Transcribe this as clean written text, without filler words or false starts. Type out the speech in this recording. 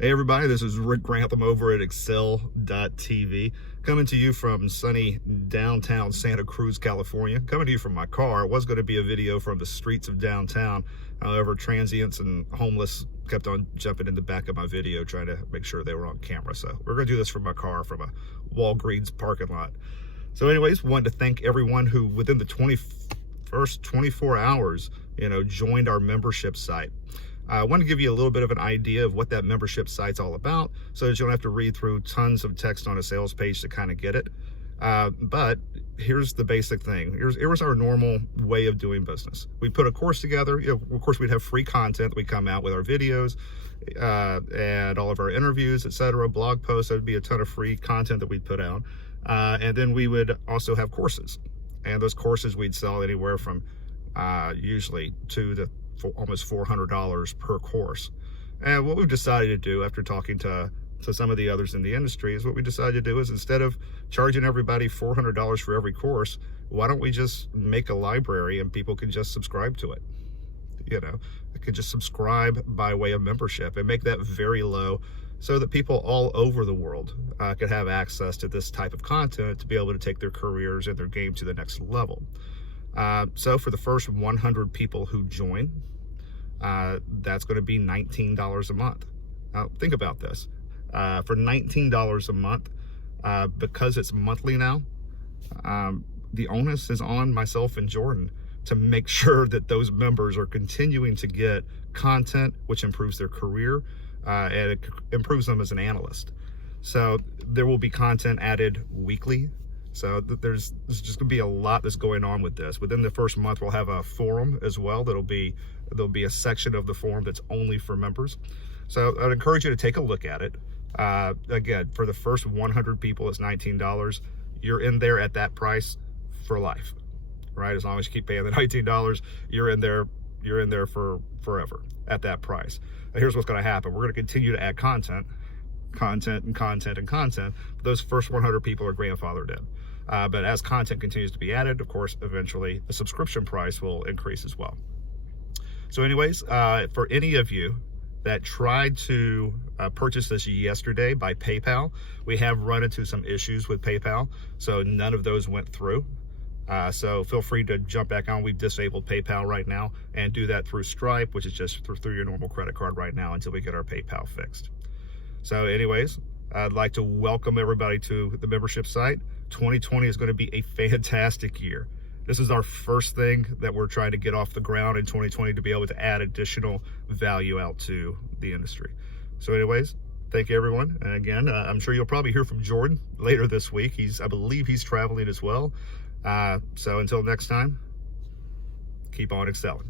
Hey everybody, this is Rick Grantham over at Excel.tv, coming to you from sunny downtown Santa Cruz, California. Coming to you from my car. It was going to be a video from the streets of downtown. However, transients and homeless kept on jumping in the back of my video, trying to make sure they were on camera. So we're going to do this from my car, from a Walgreens parking lot. So anyways, wanted to thank everyone who within the first 24 hours, joined our membership site. I want to give you a little bit of an idea of what that membership site's all about, so that you don't have to read through tons of text on a sales page to kind of get it. But here's the basic thing. Here's our normal way of doing business. We put a course together. Of course, we'd have free content. We come out with our videos and all of our interviews, etc., blog posts. There'd be a ton of free content that we'd put out. And then we would also have courses. And those courses we'd sell anywhere from usually for almost $400 per course. And what we've decided to do, after talking to some of the others in the industry, is what we decided to do is, instead of charging everybody $400 for every course, why don't we just make a library and people can just subscribe to it? They could just subscribe by way of membership and make that very low, so that people all over the world could have access to this type of content to be able to take their careers and their game to the next level. So for the first 100 people who join, that's going to be $19 a month. Now think about this. For $19 a month, because it's monthly now, the onus is on myself and Jordan to make sure that those members are continuing to get content which improves their career, and it improves them as an analyst. So there will be content added weekly. So there's just gonna be a lot that's going on with this. Within the first month, we'll have a forum as well. There'll be a section of the forum that's only for members. So I'd encourage you to take a look at it. Again, for the first 100 people, it's $19. You're in there at that price for life, right? As long as you keep paying the $19, you're in there for forever at that price. Now, here's what's going to happen. We're going to continue to add content. Those first 100 people are grandfathered in. But as content continues to be added, of course, eventually the subscription price will increase as well. So anyways, for any of you that tried to purchase this yesterday by PayPal, we have run into some issues with PayPal, so none of those went through. So feel free to jump back on. We've disabled PayPal right now, and do that through Stripe, which is just through your normal credit card right now until we get our PayPal fixed. So anyways, I'd like to welcome everybody to the membership site. 2020 is going to be a fantastic year. This is our first thing that we're trying to get off the ground in 2020 to be able to add additional value out to the industry. So anyways, thank you everyone. And again, I'm sure you'll probably hear from Jordan later this week. I believe he's traveling as well. So until next time, keep on excelling.